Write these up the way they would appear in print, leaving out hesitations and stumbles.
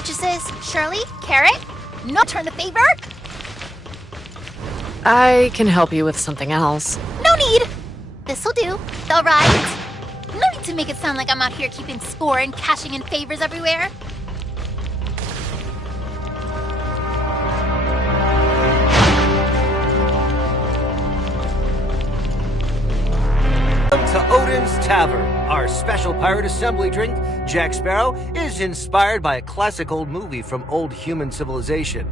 Lettuces, Shirley, Carrot? No turn the favor? I can help you with something else. No need! This'll do. Alright? No need to make it sound like I'm out here keeping score and cashing in favors everywhere. Welcome to Odin's Tavern. Our special pirate assembly drink, Jack Sparrow, is inspired by a classic old movie from old human civilization.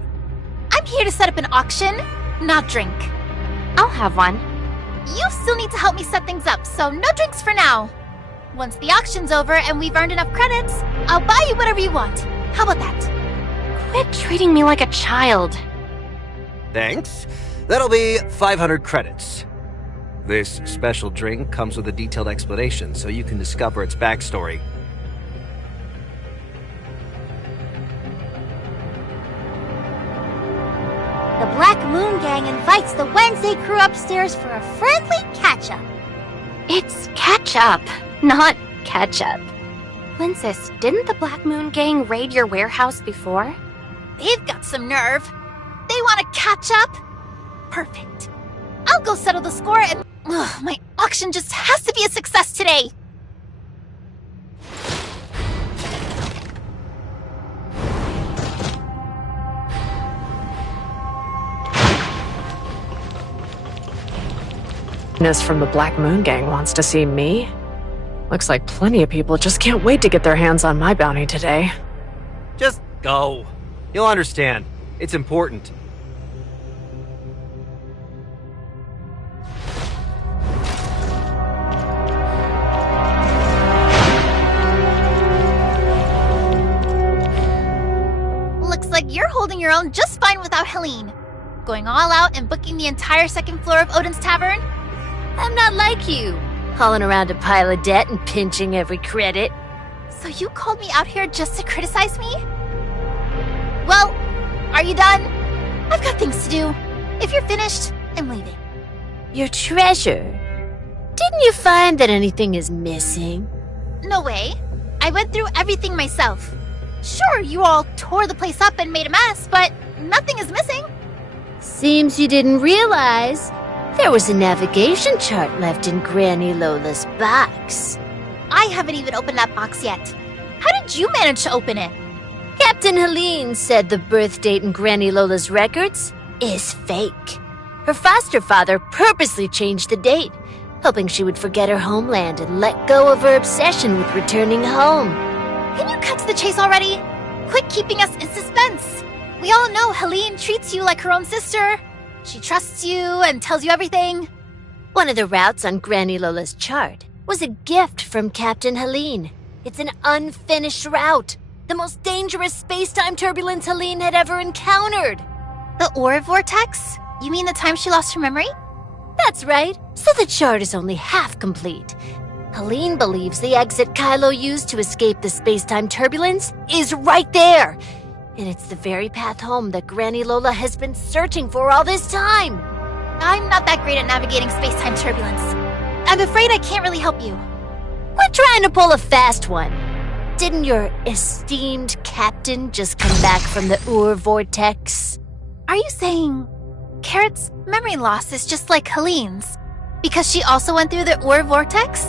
I'm here to set up an auction, not drink. I'll have one. You still need to help me set things up, so no drinks for now. Once the auction's over and we've earned enough credits, I'll buy you whatever you want. How about that? Quit treating me like a child. Thanks. That'll be 500 credits. This special drink comes with a detailed explanation so you can discover its backstory. The Black Moon Gang invites the Wednesday crew upstairs for a friendly catch-up. It's catch-up, not catch-up. Princess, didn't the Black Moon Gang raid your warehouse before? They've got some nerve. They want to catch up? Perfect. I'll go settle the score and... Ugh, my auction just has to be a success today! From the Black Moon Gang wants to see me. Looks like plenty of people just can't wait to get their hands on my bounty today. Just go. You'll understand. It's important. Looks like you're holding your own just fine without Helene. Going all out and booking the entire second floor of Odin's Tavern? I'm not like you, hauling around a pile of debt and pinching every credit. So you called me out here just to criticize me? Well, are you done? I've got things to do. If you're finished, I'm leaving. Your treasure. Didn't you find that anything is missing? No way. I went through everything myself. Sure, you all tore the place up and made a mess, but nothing is missing. Seems you didn't realize there was a navigation chart left in Granny Lola's box. I haven't even opened that box yet. How did you manage to open it? Captain Helene said the birth date in Granny Lola's records is fake. Her foster father purposely changed the date, hoping she would forget her homeland and let go of her obsession with returning home. Can you cut to the chase already? Quit keeping us in suspense. We all know Helene treats you like her own sister. She trusts you and tells you everything. One of the routes on Granny Lola's chart was a gift from Captain Helene. It's an unfinished route, the most dangerous space-time turbulence Helene had ever encountered. The Ore Vortex? You mean the time she lost her memory? That's right. So the chart is only half complete. Helene believes the exit Kailo used to escape the space-time turbulence is right there. And it's the very path home that Granny Lola has been searching for all this time. I'm not that great at navigating space-time turbulence. I'm afraid I can't really help you. Quit trying to pull a fast one. Didn't your esteemed captain just come back from the Ore Vortex? Are you saying Carrot's memory loss is just like Helene's? Because she also went through the Ore Vortex?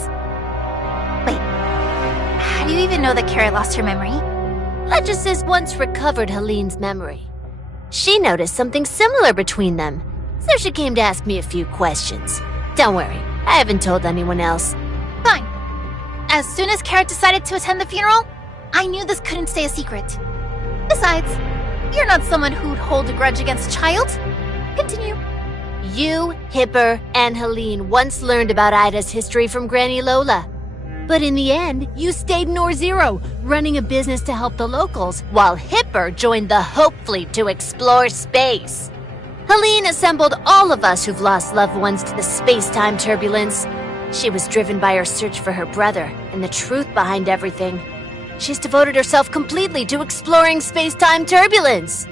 Wait, how do you even know that Carrot lost her memory? Lettuces once recovered Helene's memory. She noticed something similar between them, so she came to ask me a few questions. Don't worry, I haven't told anyone else. Fine. As soon as Carrot decided to attend the funeral, I knew this couldn't stay a secret. Besides, you're not someone who'd hold a grudge against a child. Continue. You, Hipper, and Helene once learned about Ida's history from Granny Lola. But in the end, you stayed in Ore Zero, running a business to help the locals, while Hipper joined the Hope Fleet to explore space. Helene assembled all of us who've lost loved ones to the space-time turbulence. She was driven by her search for her brother and the truth behind everything. She's devoted herself completely to exploring space-time turbulence.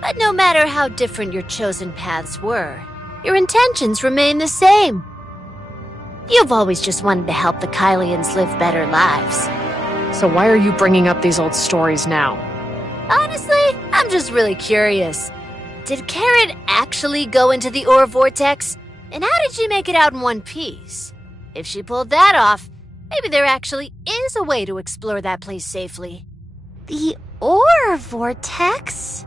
But no matter how different your chosen paths were, your intentions remain the same. You've always just wanted to help the Kailians live better lives. So why are you bringing up these old stories now? Honestly, I'm just really curious. Did Carrot actually go into the ore vortex? And how did she make it out in one piece? If she pulled that off, maybe there actually is a way to explore that place safely. The ore vortex?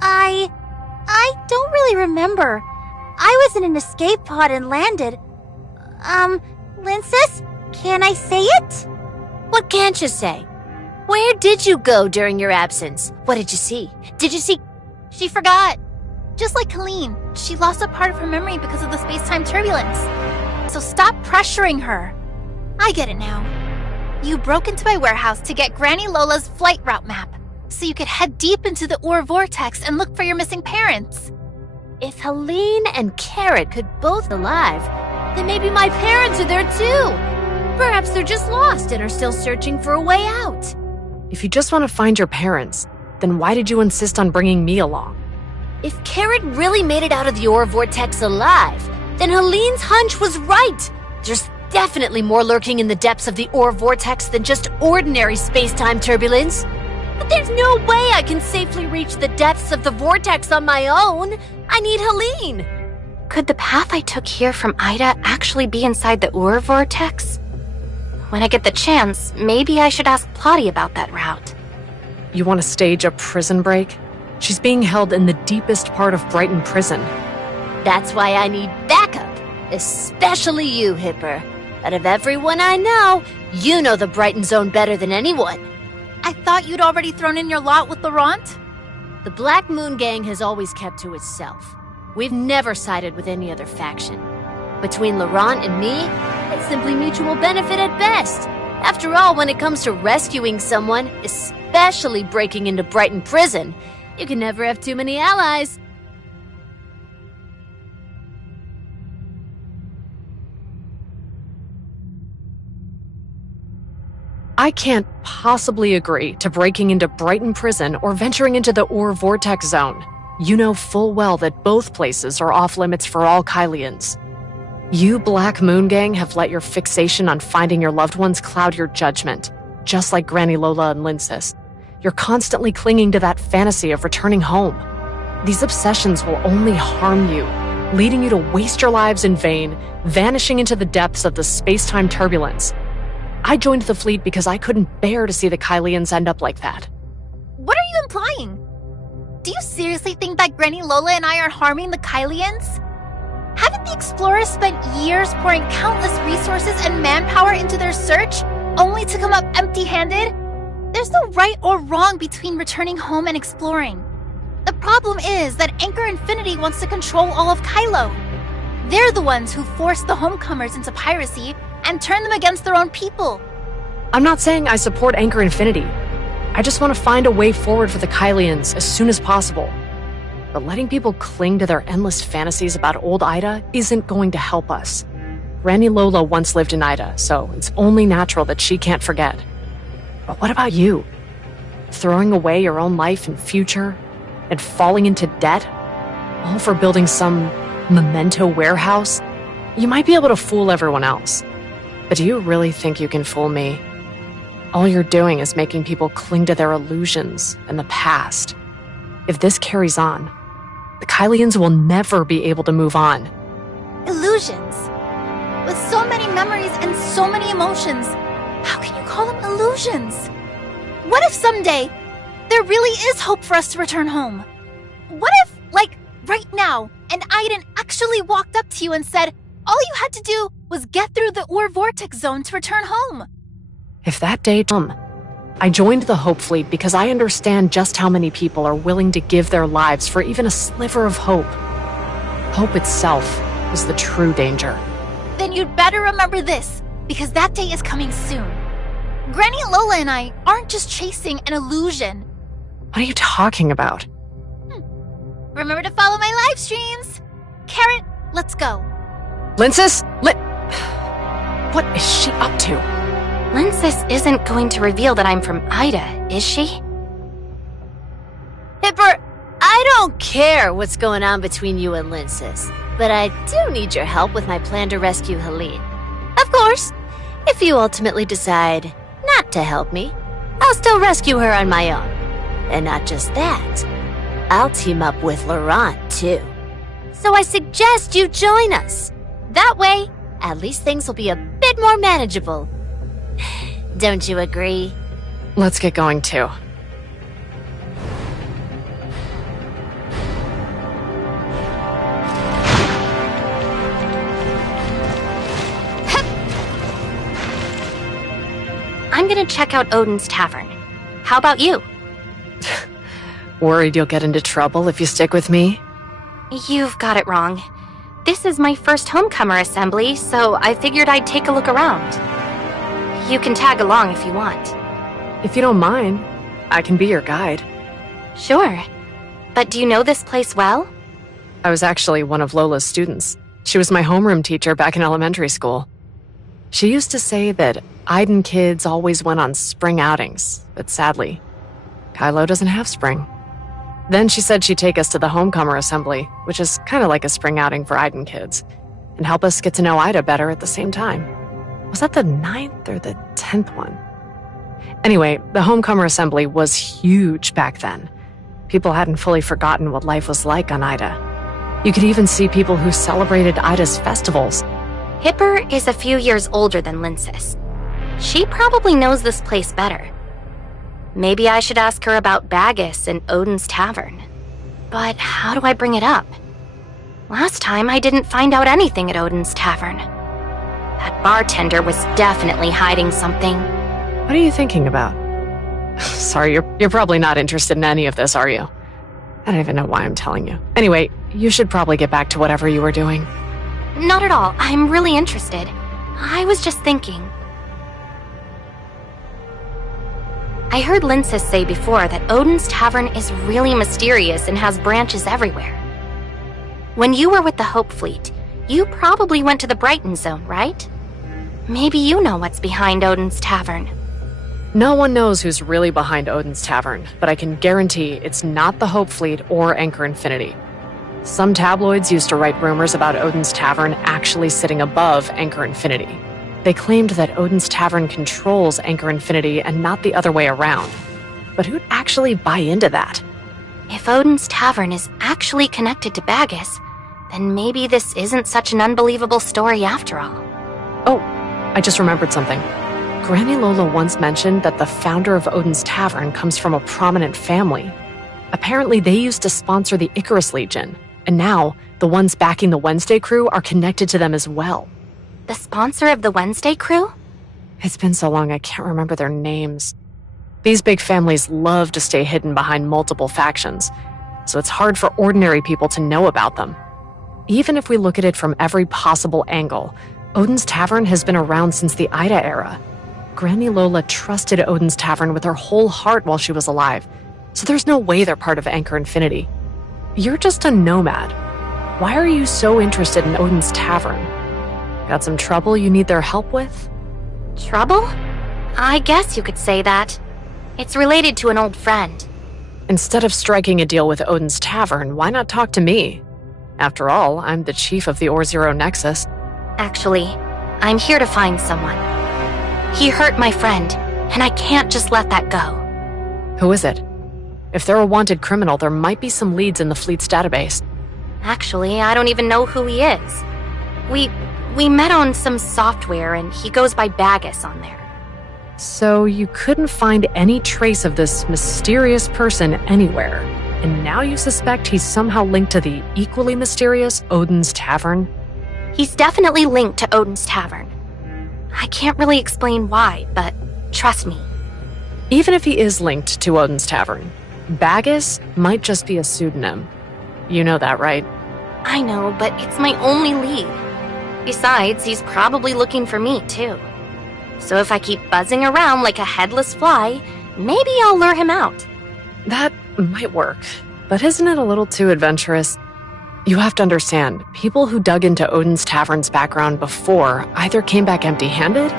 I don't really remember. I was in an escape pod and landed. Linces, can I say it? What can't you say? Where did you go during your absence? What did you see? Did you see? She forgot. Just like Helene, she lost a part of her memory because of the space-time turbulence. So stop pressuring her. I get it now. You broke into my warehouse to get Granny Lola's flight route map, so you could head deep into the ore vortex and look for your missing parents. If Helene and Carrot could both be alive, then maybe my parents are there too. Perhaps they're just lost and are still searching for a way out. If you just want to find your parents, then why did you insist on bringing me along? If Carrot really made it out of the ore vortex alive, then Helene's hunch was right. There's definitely more lurking in the depths of the ore vortex than just ordinary space-time turbulence. But there's no way I can safely reach the depths of the vortex on my own. I need Helene. Could the path I took here from Ida actually be inside the ore vortex? When I get the chance, maybe I should ask Plotty about that route. You want to stage a prison break? She's being held in the deepest part of Brighton Prison. That's why I need backup, especially you, Hipper. Out of everyone I know, you know the Brighton Zone better than anyone. I thought you'd already thrown in your lot with Laurent? The Black Moon Gang has always kept to itself. We've never sided with any other faction. Between Laurent and me, it's simply mutual benefit at best. After all, when it comes to rescuing someone, especially breaking into Brighton Prison, you can never have too many allies. I can't possibly agree to breaking into Brighton Prison or venturing into the ore vortex zone. You know full well that both places are off limits for all Kailians. You Black Moon Gang have let your fixation on finding your loved ones cloud your judgment, just like Granny Lola and Linces. You're constantly clinging to that fantasy of returning home. These obsessions will only harm you, leading you to waste your lives in vain, vanishing into the depths of the space-time turbulence. I joined the fleet because I couldn't bear to see the Kailians end up like that. What are you implying? Do you seriously think that Granny Lola and I are harming the Kailians? Haven't the explorers spent years pouring countless resources and manpower into their search, only to come up empty-handed? There's no right or wrong between returning home and exploring. The problem is that Anchor Infinity wants to control all of Kailo. They're the ones who forced the homecomers into piracy and turned them against their own people. I'm not saying I support Anchor Infinity. I just want to find a way forward for the Kailians as soon as possible. But letting people cling to their endless fantasies about old Ida isn't going to help us. Granny Lola once lived in Ida, so it's only natural that she can't forget. But what about you? Throwing away your own life and future, and falling into debt? All for building some memento warehouse? You might be able to fool everyone else. But do you really think you can fool me? All you're doing is making people cling to their illusions and the past. If this carries on, the Kailians will never be able to move on. Illusions. With so many memories and so many emotions, how can you call them illusions? What if someday there really is hope for us to return home? What if, like, right now, an Aiden actually walked up to you and said, all you had to do was get through the ore vortex zone to return home? If that day comes, I joined the Hope Fleet because I understand just how many people are willing to give their lives for even a sliver of hope. Hope itself is the true danger. Then you'd better remember this, because that day is coming soon. Granny Lola and I aren't just chasing an illusion. What are you talking about? Remember to follow my live streams. Carrot, let's go. Linces? What is she up to? Linces isn't going to reveal that I'm from Ida, is she? Hipper, I don't care what's going on between you and Linces, but I do need your help with my plan to rescue Helene. Of course, if you ultimately decide not to help me, I'll still rescue her on my own. And not just that, I'll team up with Laurent, too. So I suggest you join us. That way, at least things will be a bit more manageable. Don't you agree? Let's get going, too. I'm gonna check out Odin's Tavern. How about you? Worried you'll get into trouble if you stick with me? You've got it wrong. This is my first homecomer assembly, so I figured I'd take a look around. You can tag along if you want. If you don't mind, I can be your guide. Sure. But do you know this place well? I was actually one of Lola's students. She was my homeroom teacher back in elementary school. She used to say that Aiden kids always went on spring outings, but sadly, Kailo doesn't have spring. Then she said she'd take us to the homecomer assembly, which is kind of like a spring outing for Aiden kids, and help us get to know Ida better at the same time. Was that the 9th or the 10th one? Anyway, the homecomer assembly was huge back then. People hadn't fully forgotten what life was like on Ida. You could even see people who celebrated Ida's festivals. Hipper is a few years older than Linsis. She probably knows this place better. Maybe I should ask her about Bagus and Odin's Tavern. But how do I bring it up? Last time I didn't find out anything at Odin's Tavern. That bartender was definitely hiding something. What are you thinking about? Sorry, you're probably not interested in any of this, are you? I don't even know why I'm telling you. Anyway, you should probably get back to whatever you were doing. Not at all. I'm really interested. I was just thinking. I heard Linsis say before that Odin's Tavern is really mysterious and has branches everywhere. When you were with the Hope Fleet, you probably went to the Brighton Zone, right? Maybe you know what's behind Odin's Tavern. No one knows who's really behind Odin's Tavern, but I can guarantee it's not the Hope Fleet or Anchor Infinity. Some tabloids used to write rumors about Odin's Tavern actually sitting above Anchor Infinity. They claimed that Odin's Tavern controls Anchor Infinity and not the other way around. But who'd actually buy into that? If Odin's Tavern is actually connected to Bagus, then maybe this isn't such an unbelievable story after all. Oh, I just remembered something. Granny Lola once mentioned that the founder of Odin's Tavern comes from a prominent family. Apparently they used to sponsor the Icarus Legion, and now the ones backing the Wednesday crew are connected to them as well. The sponsor of the Wednesday crew? It's been so long I can't remember their names. These big families love to stay hidden behind multiple factions, so it's hard for ordinary people to know about them. Even if we look at it from every possible angle, Odin's Tavern has been around since the Ida era. Granny Lola trusted Odin's Tavern with her whole heart while she was alive, so there's no way they're part of Anchor Infinity. You're just a nomad. Why are you so interested in Odin's Tavern? Got some trouble you need their help with? Trouble? I guess you could say that. It's related to an old friend. Instead of striking a deal with Odin's Tavern, why not talk to me? After all, I'm the chief of the Or-Zero Nexus. Actually, I'm here to find someone. He hurt my friend, and I can't just let that go. Who is it? If they're a wanted criminal, there might be some leads in the fleet's database. Actually, I don't even know who he is. We met on some software, and he goes by Bagus on there. So you couldn't find any trace of this mysterious person anywhere, and now you suspect he's somehow linked to the equally mysterious Odin's Tavern? He's definitely linked to Odin's Tavern. I can't really explain why, but trust me. Even if he is linked to Odin's Tavern, Bagus might just be a pseudonym. You know that, right? I know, but it's my only lead. Besides, he's probably looking for me, too. So if I keep buzzing around like a headless fly, maybe I'll lure him out. That might work, but isn't it a little too adventurous? You have to understand, people who dug into Odin's Tavern's background before either came back empty-handed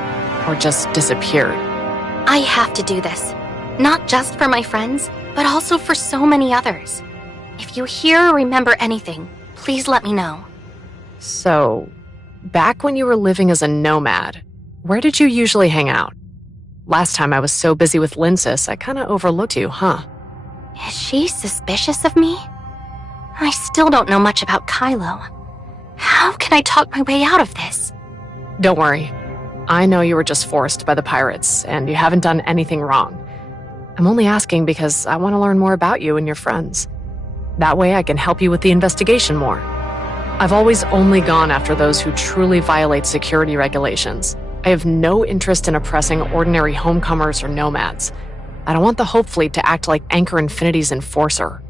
or just disappeared. I have to do this. Not just for my friends, but also for so many others. If you hear or remember anything, please let me know. So, back when you were living as a nomad, where did you usually hang out? Last time I was so busy with Linsis, I kinda overlooked you, huh? Is she suspicious of me? I still don't know much about Kailo. How can I talk my way out of this? Don't worry. I know you were just forced by the pirates, and you haven't done anything wrong. I'm only asking because I want to learn more about you and your friends. That way I can help you with the investigation more. I've always only gone after those who truly violate security regulations. I have no interest in oppressing ordinary homecomers or nomads. I don't want the Hope Fleet to act like Anchor Infinity's enforcer.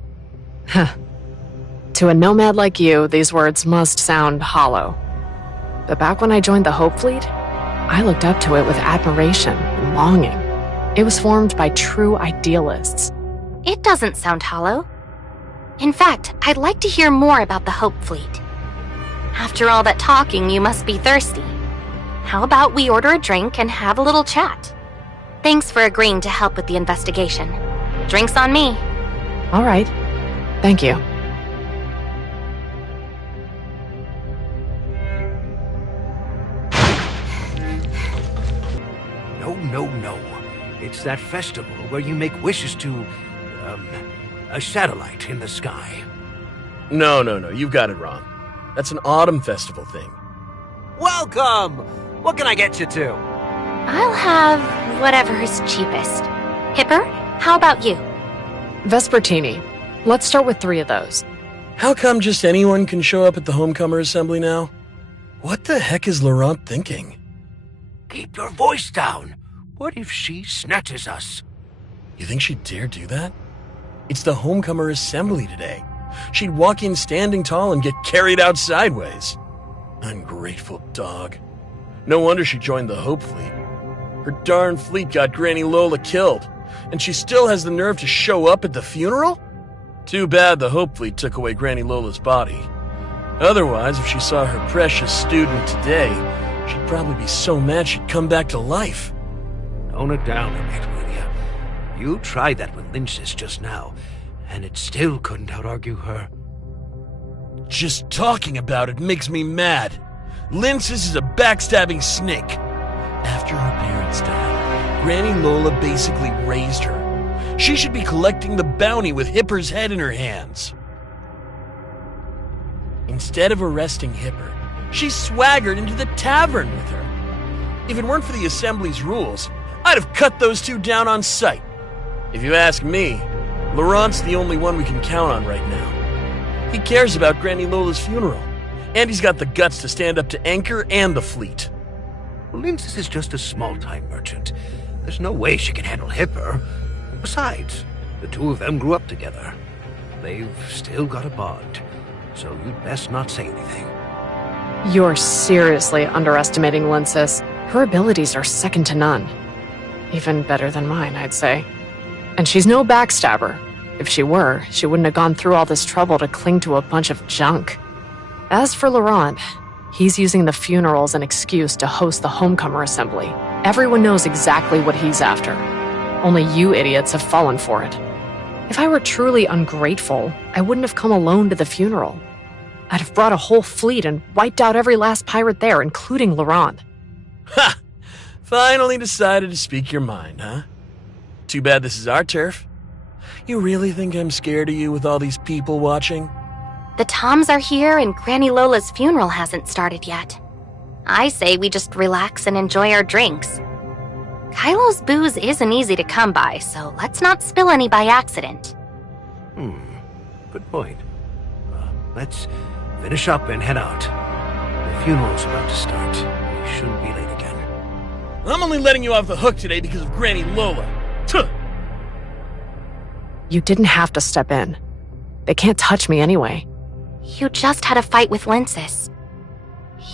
To a nomad like you, these words must sound hollow. But back when I joined the Hope Fleet, I looked up to it with admiration and longing. It was formed by true idealists. It doesn't sound hollow. In fact, I'd like to hear more about the Hope Fleet. After all that talking, you must be thirsty. How about we order a drink and have a little chat? Thanks for agreeing to help with the investigation. Drinks on me. All right. Thank you. No. It's that festival where you make wishes to, a satellite in the sky. No, you've got it wrong. That's an autumn festival thing. Welcome! What can I get you to? I'll have whatever is cheapest. Hipper, how about you? Vespertini. Let's start with 3 of those. How come just anyone can show up at the Homecomer Assembly now? What the heck is Laurent thinking? Keep your voice down. What if she snatches us? You think she'd dare do that? It's the Homecomer Assembly today. She'd walk in standing tall and get carried out sideways. Ungrateful dog. No wonder she joined the Hope Fleet. Her darn fleet got Granny Lola killed, and she still has the nerve to show up at the funeral? Too bad the Hope Fleet took away Granny Lola's body. Otherwise, if she saw her precious student today, she'd probably be so mad she'd come back to life. Tone it down a bit, will ya? You tried that with Lynch's just now, and it still couldn't out-argue her. Just talking about it makes me mad. Linces is a backstabbing snake. After her parents died, Granny Lola basically raised her. She should be collecting the bounty with Hipper's head in her hands. Instead of arresting Hipper, she swaggered into the tavern with her. If it weren't for the Assembly's rules, I'd have cut those two down on sight. If you ask me, Laurent's the only one we can count on right now. He cares about Granny Lola's funeral, and he's got the guts to stand up to Anchor and the fleet. Lynx's is just a small-time merchant. There's no way she can handle Hipper. Besides, the two of them grew up together. They've still got a bond, so you'd best not say anything. You're seriously underestimating Linsis. Her abilities are second to none. Even better than mine, I'd say. And she's no backstabber. If she were, she wouldn't have gone through all this trouble to cling to a bunch of junk. As for Laurent, he's using the funeral as an excuse to host the Homecomer Assembly. Everyone knows exactly what he's after. Only you idiots have fallen for it. If I were truly ungrateful, I wouldn't have come alone to the funeral. I'd have brought a whole fleet and wiped out every last pirate there, including Laurent. Ha! Finally decided to speak your mind, huh? Too bad this is our turf. You really think I'm scared of you with all these people watching? The Toms are here and Granny Lola's funeral hasn't started yet. I say we just relax and enjoy our drinks. Kailo's booze isn't easy to come by, so let's not spill any by accident. Good point. Let's finish up and head out. The funeral's about to start. We shouldn't be late again. I'm only letting you off the hook today because of Granny Lola. Tuh. You didn't have to step in. They can't touch me anyway. You just had a fight with Linsis.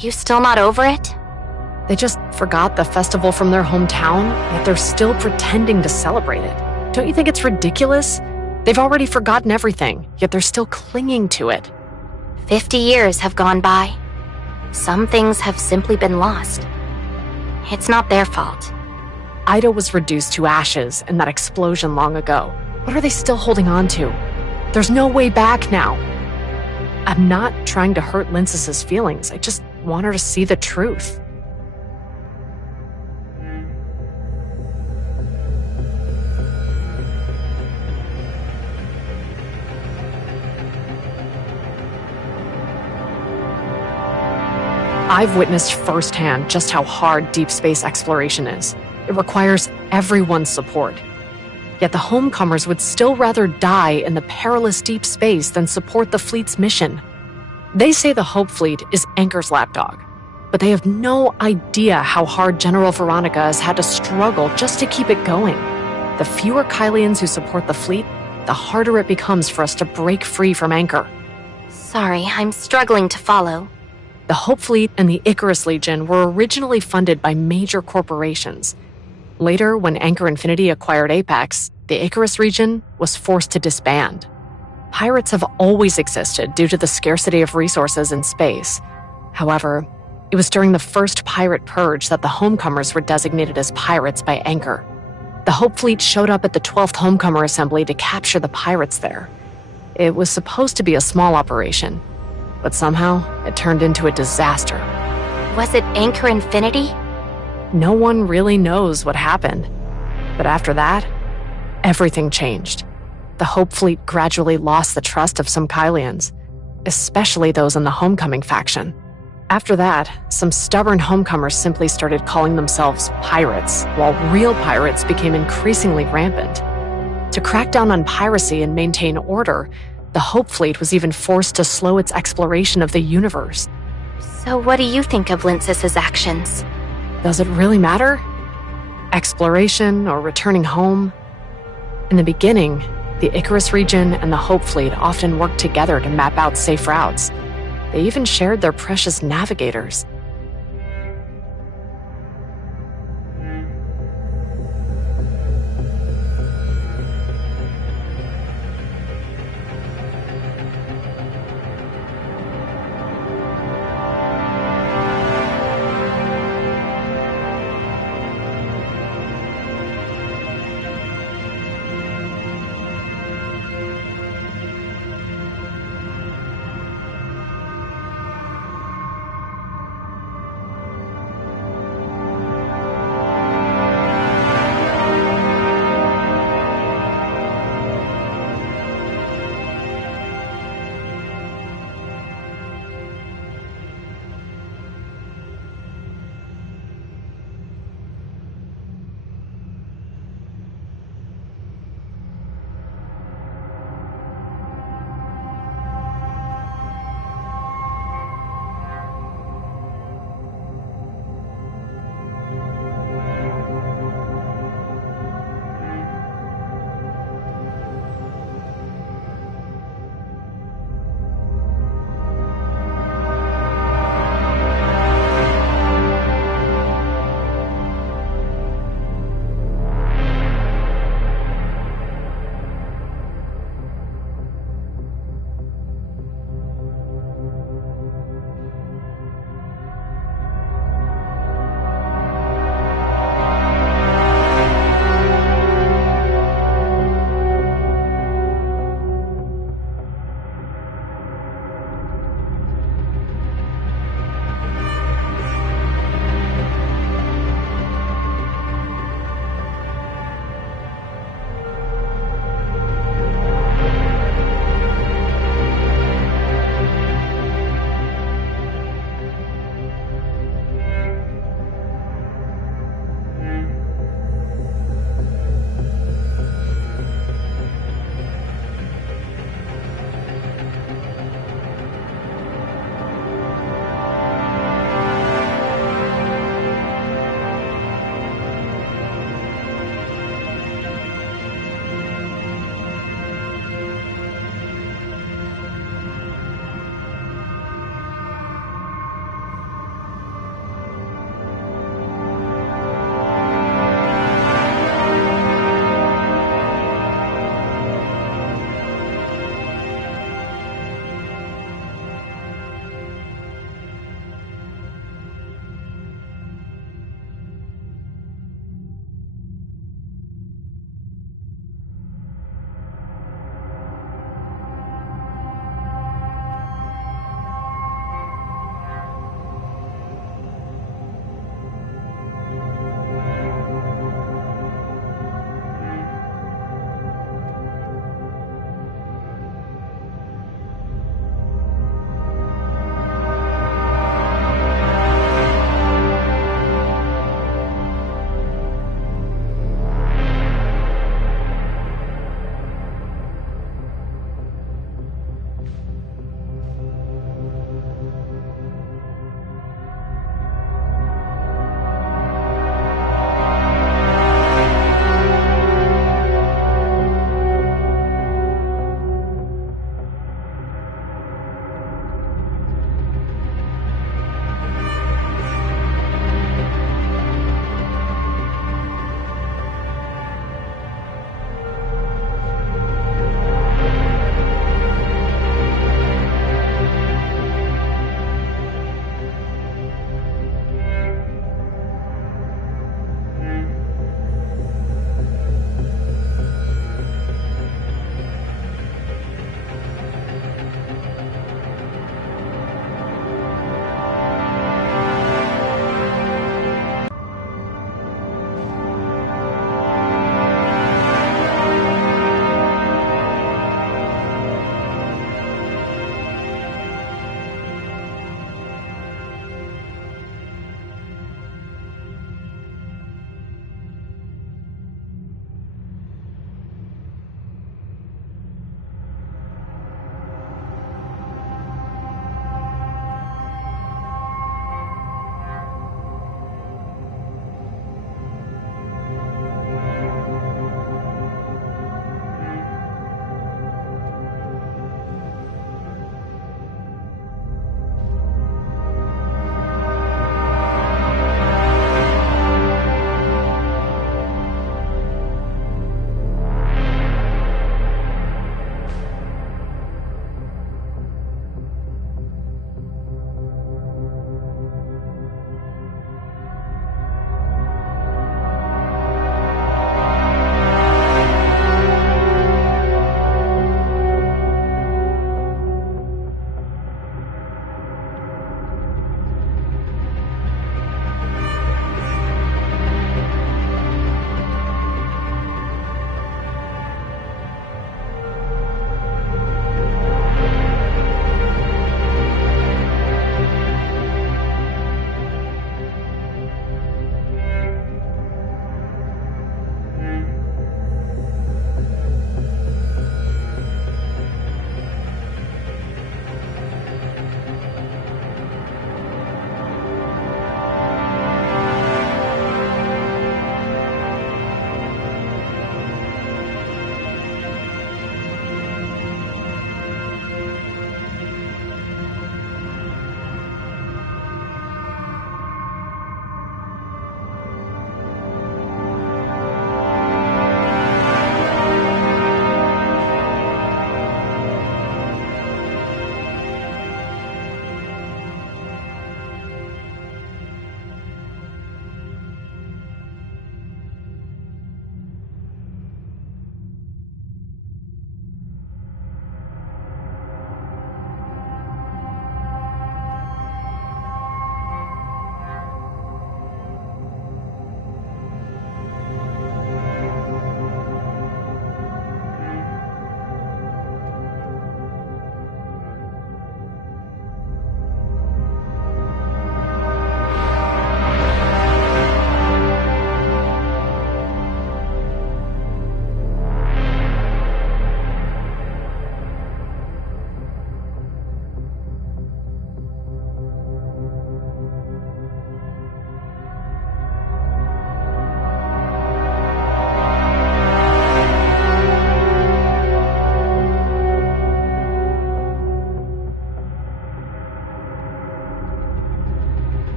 You still not over it? They just forgot the festival from their hometown, yet they're still pretending to celebrate it. Don't you think it's ridiculous? They've already forgotten everything, yet they're still clinging to it. 50 years have gone by. Some things have simply been lost. It's not their fault. Ida was reduced to ashes in that explosion long ago. What are they still holding on to? There's no way back now. I'm not trying to hurt Lincis's feelings. I just want her to see the truth. I've witnessed firsthand just how hard deep space exploration is. It requires everyone's support. Yet the homecomers would still rather die in the perilous deep space than support the fleet's mission. They say the Hope Fleet is Anchor's lapdog, but they have no idea how hard General Veronica has had to struggle just to keep it going. The fewer Kylians who support the fleet, the harder it becomes for us to break free from Anchor. Sorry, I'm struggling to follow. The Hope Fleet and the Icarus Legion were originally funded by major corporations. Later, when Anchor Infinity acquired Apex, the Icarus region was forced to disband. Pirates have always existed due to the scarcity of resources in space. However, it was during the first pirate purge that the homecomers were designated as pirates by Anchor. The Hope Fleet showed up at the 12th Homecomer Assembly to capture the pirates there. It was supposed to be a small operation, but somehow it turned into a disaster. Was it Anchor Infinity? No one really knows what happened. But after that, everything changed. The Hope Fleet gradually lost the trust of some Kylians, especially those in the Homecoming faction. After that, some stubborn homecomers simply started calling themselves pirates, while real pirates became increasingly rampant. To crack down on piracy and maintain order, the Hope Fleet was even forced to slow its exploration of the universe. So what do you think of Lincis's actions? Does it really matter? Exploration or returning home? In the beginning, the Icarus region and the Hope Fleet often worked together to map out safe routes. They even shared their precious navigators.